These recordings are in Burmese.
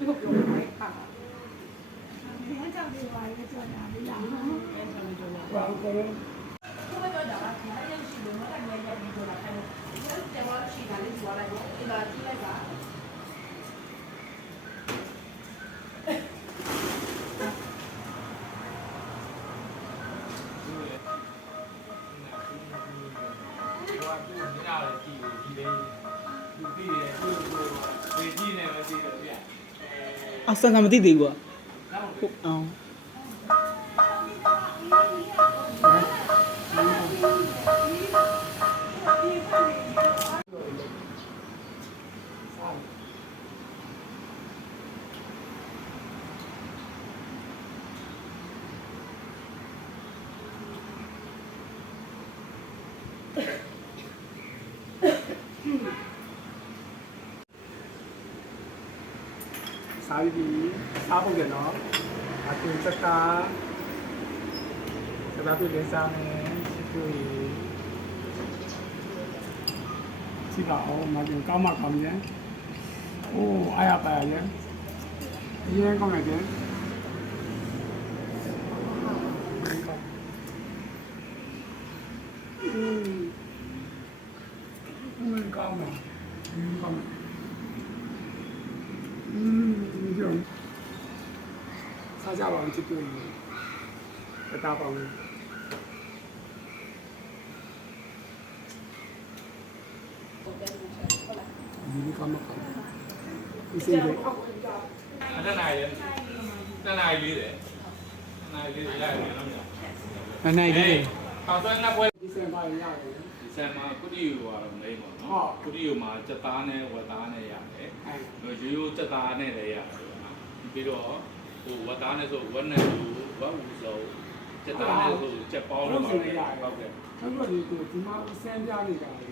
이거 뼈에 가. 내가 잡는 거 알게 전화를 안 와, 이거는 아, 생각 못 되고. 어. 사위비 사보겠노. 아픈 쳤다. 그다음에 내상에 시크이. 지가 맞은 까마 감네. 오, 아야 봐야 이해 거면 돼. 까마. 이제 사자왕 지금 그다방 미리 까먹어. 이제 나나이. 이제 말이야. ဒီဆန်မှာကုတီယူကတော့မလိမ့်ပါနော်ကုတီယူမှာစက်သားနဲ့ဝက်သားနဲ့ရတယ်ရိုးရိုးစက်သားနဲ့လည်းရတယ်နော်ပြီးတော့ဟိုဝက်သားနဲ့ဆိုဝက်နဲ့ဝက်ဦးစုံစက်သားနဲ့ဆိုစက်ပေါင်းလို့ပါတယ်ဟုတ်ကဲ့ အဲ့တော့ဒီမှာစမ်းပြနေတာလေ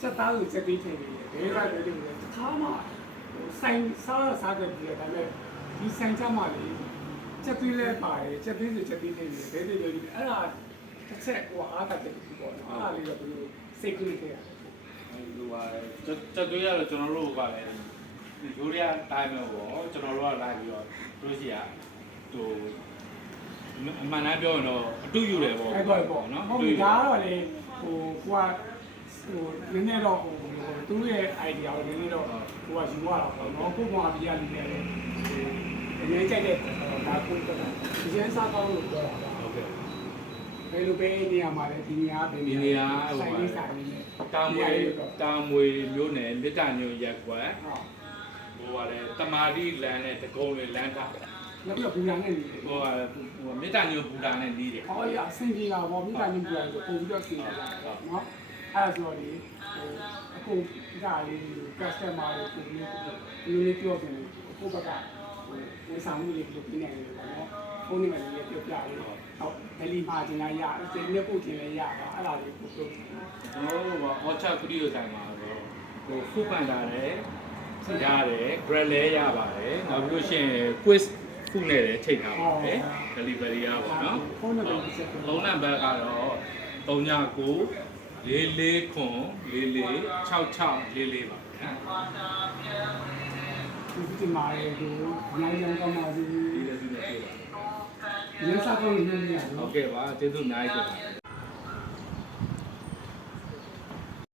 စက်သားကိုစက်ပြီးထည့်နေတယ်ဘဲကလည်းဒီတစ်ခါမှဆိုင်စားတယ်ပြီးတော့ဒါပေမဲ့ဒီဆိုင်ချမှာလေစက်ပြီးလဲပါတယ်စက်ပြီးဆိုစက်ပြီးထည့်နေတယ်ဘဲတွေလို့အဲ့ဒါတစ်ချက်ဟိုအားတာတဲ့ဒီပေါ့နော်အားလေးတော့ဘယ်လိုစိတ်ကူးနေတယ် ဟိုဟာတက်သွေးရတော့ကျွန်တော်တို့ကလည်းရိုးရတိုင်းမျိုးပေါ့ကျွန်တော်တို့ကလာပြီးတော့တို့ရှိရဟိုအမှန်တမ်းပြောရင်တော့အတူယူတယ်ပေါ့ အဲ့ပေါ့နော်ဟုတ်ပြီဒါကတော့လေဟိုကိုကဟိုနည်းနည်းတော့ဟိုသူ့ရဲ့ idea ကိုနည်းနည်းတော့ကိုကယူရတာပေါ့နော်ကိုကောင်အပြရနေတယ်အရင်ကြိုက်တဲ့ဒါကိုတော့ဒီကျန်းစားကောင်းလို့ပြောတာပါ ဟုတ်ကဲ့ ဘယ်လိုပဲနေရာမှာလဲဒီနေရာပဲ ဒီနေရာဟို ဆိုင်လေးဆိုင်လေးနဲ့ တာမွေမျိုးနယ်လစ်တာညိုရက်ကွယ် ဟုတ် ဟိုကလည်းတမာတိလမ်းနဲ့တကုံးလေးလမ်းထား နောက်ပြီးတော့ဘူရာနဲ့နေတယ် ဟိုကမေတ္တာညိုဘူတာနဲ့နေတယ် ဟောရအဆင်ပြေတာပေါ့မိသားစုဘူရာဆိုပုံပြီးတော့စီနေတာနော်အဲ့ဒါဆိုတော့ဒီဟိုအခုဒါလေး customer တွေပုံပြီးပြောတယ်အခုဘက်ကဝန်ဆောင်မှုလေးပြုပြနေတယ်ပေါ့နော်ဖုန်းနံပါတ်လေးပြောပြလေးဟုတ်တယ်လီမှာကျင်လိုက်ရဒီနေ့ပို့ကျင်လိုက်ရတာအဲ့ဒါလေးပို့ပြော ကျွန်တော်တို့ကအော်ချကူရီယိုဆိုင်မှာတော့ဟိုဖုပန်တာလည်းရတယ် grad လည်းရပါတယ်နောက်ပြီးလို့ရှိရင် quiz ဖုနဲ့လည်းချိန်ထားပါတယ် delivery ရပါတော့ ဖုန်းနံပါတ်တစ်ချက် ဖုန်းနံပါတ်ကတော့39 44ခွန်44 6644ပါဗျာ ဒီမှာလေဒီနိုင်ရန်ကောင်းပါစေ ဒီလည်းဒီလည်းပြေးပါ ရင်းစားကောင်းနေနေရတယ် ဟုတ်ကဲ့ပါကျေးဇူးအများကြီးတင်ပါတယ်